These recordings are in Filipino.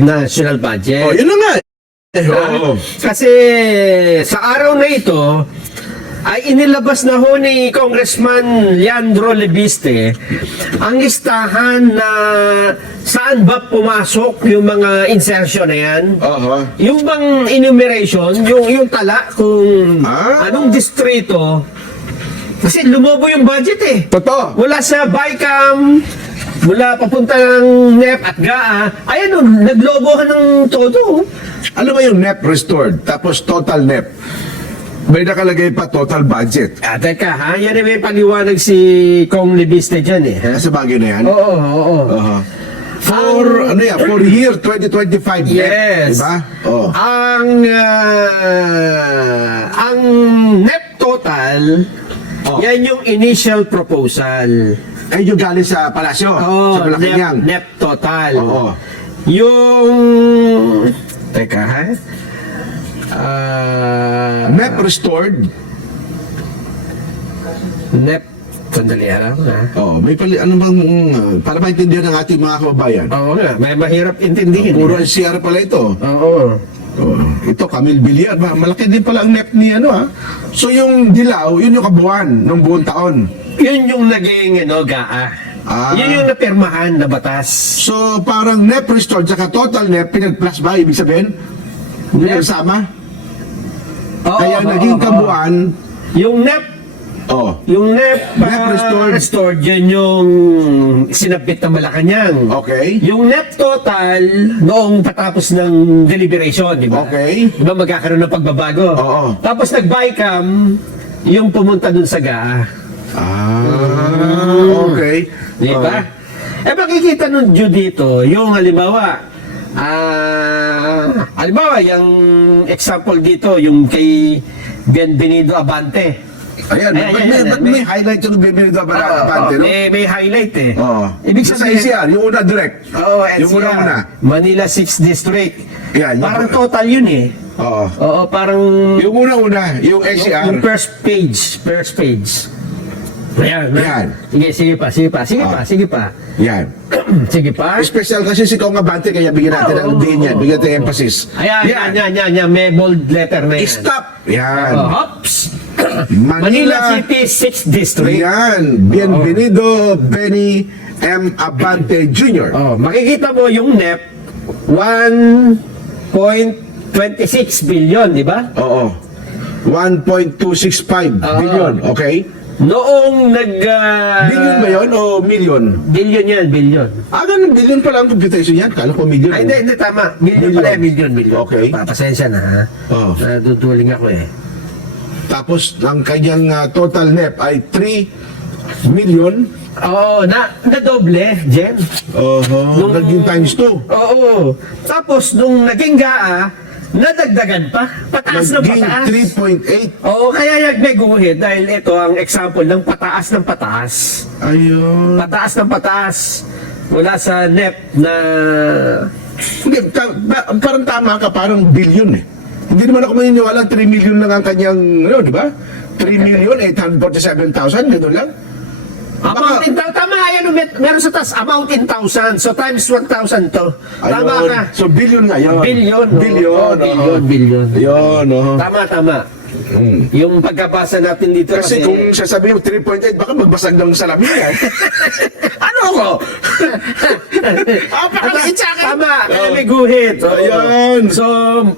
national budget. Oh, yun na nga. Kasi sa araw na ito ay inilabas na ho ni Congressman Leandro Lebiste ang listahan na saan ba pumasok yung mga insertion na yan. Yung bang enumeration, yung tala kung anong distrito. Kasi lumobo yung budget eh. Totoo. Mula sa BICAM, mula papunta ng NEP at GAA, ayan o, naglobohan ng todo. Ano ba yung NEP restored? Tapos total NEP. May nakalagay pa total budget. Teka ha, yan ay may paliwanag si Kong Lebiste dyan eh. Ha? Sa bagay na yan? Oo. For year 2025 NEP. Yes. Diba? Oh. Ang NEP total, yan yung initial proposal. Ay, yung galing sa palasyo. Sa Malacanang. NEP total. Oo. Yung... Teka ha? NEP restored. NEP. Sandali lang ha? May ano bang, para maintindihan ng ating mga kababayan. Oo nga, may mahirap intindihin. Puro NCR pala ito. Oo. Ito, Camille Villar. Malaki din pala ang NEP ni So yung dilaw, yun yung kabuuan ng buong taon. Yun yung naging GAA. Yun yung napirmahan na batas. So parang NEP restored saka total NEP pinag-plus ba? Ibig sabihin? Hindi nagsama? Kaya naging kabuuan. Yung NEP yung NEP restored, yun yung sinabit ng Malacanang. Okay. Yung NEP total, noong patapos ng deliberation, di ba? Okay. Di ba magkakaroon ng pagbabago? Oo. Tapos nag-BICAM, yung pumunta dun sa GAA. Okay. Di ba? Makikita nun dito, yung halimbawa, yung example dito, yung kay Bienvenido Abante. Ayan, may highlight yung Bienvenido Abante, no? May highlight eh. Ibig sabihin sa ICR, yung una direct. Yung una. Manila 6th District. Yan, parang total yun eh. Parang... Yung una, yung ICR. Yung first page. Ayan. Sige pa. Yan. Sige pa. Special kasi si Kong Abante, kaya bigyan natin ng din yan. Bigyan natin emphasis. Ayan. May bold letter na yan. Stop! Yan. Hops! Manila City 6th District. Yan. Bienvenido Benny M. Abante Jr. Makikita mo yung NEP 1.26 billion, di ba? 1.265 billion. Okay. Noong billion ba yun o million? Billion yan, billion. Ganun, billion pala ang computation yan. Kala ko million. Hindi, tama. Million pala, million. Okay. Pasensya na, ha? Naduduling ako eh. Tapos, ang kanyang total NEP ay 3 million. Na-doble, Jen. Naging times 2. Tapos, nung naging GAA, nadagdagan pa. Pataas ng pataas. Naging 3.8. Kaya may guhit dahil ito ang example ng pataas ng pataas. Ayun. Pataas ng pataas. Mula sa NEP na... Hindi, parang tama ka, parang billion eh. Hindi naman ako maniniwala, 3 million lang ang kanyang, di ba? 3,847,000, gano'n lang. Amount in thousand. Tama, meron sa taas, amount in thousand. So times 1,000 to. Tama ka. So billion nga yun. Billion. Billion. Yun, Tama. Yung pagkabasa natin dito kasi kung sasabihin mo 3.8, baka magbasag ng salamin yan. Ano ako? Pakaliit sa akin. Tama, may guhit. Ayan. So,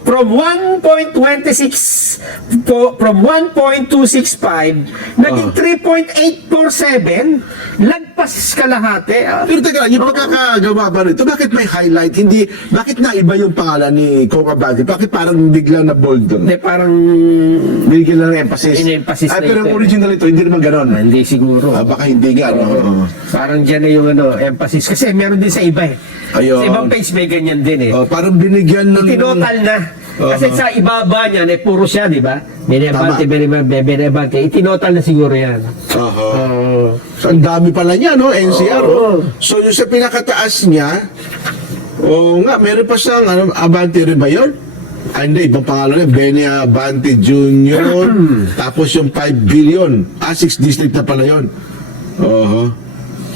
from 1.26, from 1.265, naging 3.847, lagpas kalahati. Pero teka, yung pagkakagawa ba nito, bakit may highlight? Bakit na iba yung pangalan ni Kong Abante? Bakit parang biglang na bold doon? Hindi, parang... Binigyan lang ng emphasis. In-emphasis na pero ito. original ito, hindi naman ganon. Hindi siguro. Baka hindi nga, no? Parang dyan na yung emphasis. Kasi meron din sa iba eh. Ayun. Sa ibang page may ganyan din eh. Parang binigyan ng... Tinotal na. Kasi sa ibaba niyan, puro siya, di ba? Benebante. Itinotal na siguro yan. So, ang dami pala niya, no? NCR, So, yung sa pinakataas niya, meron pa siyang, Abante rin ba yun? Hindi, ibang pangalan niya, Benny Abante Jr. Tapos yung 5 billion. 6 district na pala yun.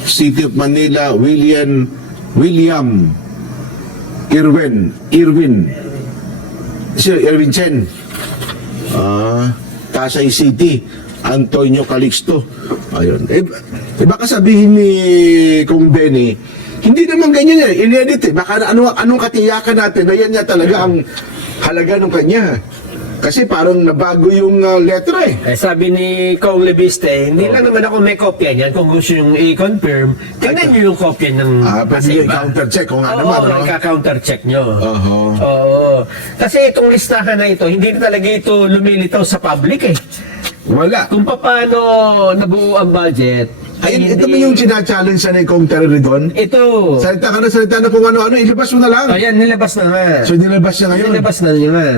City of Manila, William Irwin Chen, Pasay City, Antonio Calixto. Ayun. Baka sabihin ni Kung Benny, hindi naman ganyan eh, inedit eh. Baka anong katiyakan natin na yan nga talaga ang halaga ng kanya. Kasi parang nabago yung letra eh. Sabi ni Kong Lebiste, hindi lang naman ako may kopya niyan. Kung gusto yung i-confirm, tingnan niyo yung kopya ng Pwede yung counter-check kung ano naman. Oo, nagka-counter-check nyo. Oho. Oo. Kasi itong listahan na ito, hindi na talaga ito lumilitaw sa public eh. Wala. Kung paano nabuo ang budget, Ay, ito mo yung china-challenge sa ni Kong Teredon? Ito. Salita na kung ano-ano, ilabas mo na lang. Ayan, nilabas na nga. So, nilabas niya ngayon. Nilabas na niya nga.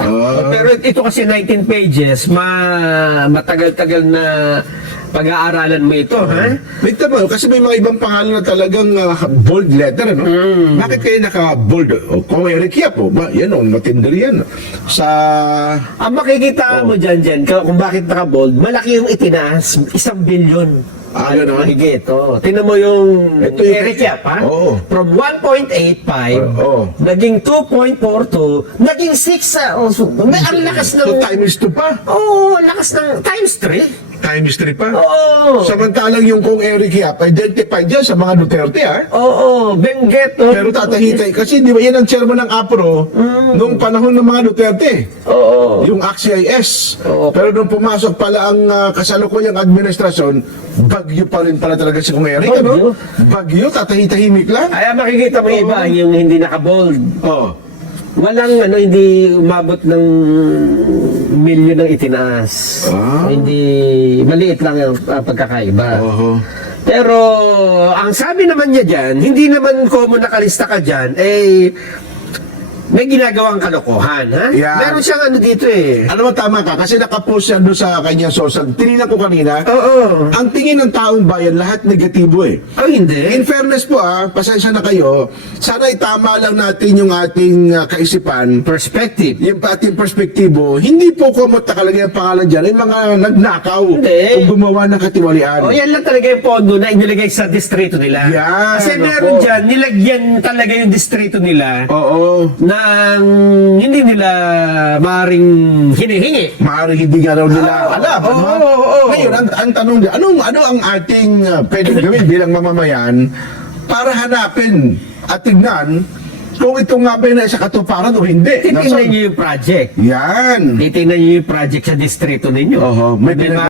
Ah. Pero ito kasi 19 pages, matagal-tagal na pag-aaralan mo ito, ha? Wait naman, kasi may mga ibang pangalan na talagang bold letter, ano? Bakit kayo naka-bold? Kung Eric Yap, yan o, matindi yan. Sa... Ang makikita mo dyan, kung bakit naka-bold, malaki yung itinaas, 1 billion. Ganon? Mahigit, oh. Tingnan mo yung Ito yung- Eric Yap, ha? Oo. From 1.85, Oo. naging 2.42, naging 6, may ang lakas ng... So, times 2 pa. Oo, ang lakas ng times 3. Times 3 pa. Oo. Samantalang yung kung Eric Yap, identified dyan sa mga Duterte, ha? Oo, Benguet, oh. Pero tatahitay, kasi di ba yan ang chairman ng APRO nung panahon ng mga Duterte. Oo. Yung AXIS. Oo. Pero nung pumasok pala ang kasalukuyang administrasyon, bagyo pa rin pala talaga si Kung Eric, ano? Bagyo, tatahitahimik lang. Kaya makikita mo iba yung hindi naka-bold. Oh. Walang hindi umabot ng milyon ng itinaas. Ah. Hindi, maliit lang ang pagkakaiba. Oho. Pero, ang sabi naman niya dyan, hindi naman common nakalista ka dyan, may ginagawang kalokohan, ha? Yeah. Meron siyang ano dito eh. Ano mo, tama ka, kasi nakapost yan doon sa kanyang social. Tinignan ko kanina, Oo. ang tingin ng taong bayan, lahat negatibo eh. Oh, hindi. In fairness po pasensya na kayo, sana itama lang natin yung ating kaisipan, Perspective. yung ating perspektibo, hindi po kumot nakalagay ang pangalan dyan, yung mga nagnakaw Hindi. o gumawa ng katiwalian. O yan lang talaga yung pondo na inilagay sa distrito nila. Yan, Kasi opo. meron dyan, nilagyan talaga yung distrito nila Oo. nang hindi nila maring hinihingi. Maaaring hindi nga raw nila Oo, alam. oo, ano? oo, oo. Ngayon, ang tanong din, ano ang ating pwedeng gawin bilang mamamayan para hanapin at tignan kung ito nga ba na sa katuparan o hindi? Titingnan niyo yung project. Yan. Titingnan niyo yung project sa distrito ninyo. Oho, may Di ba?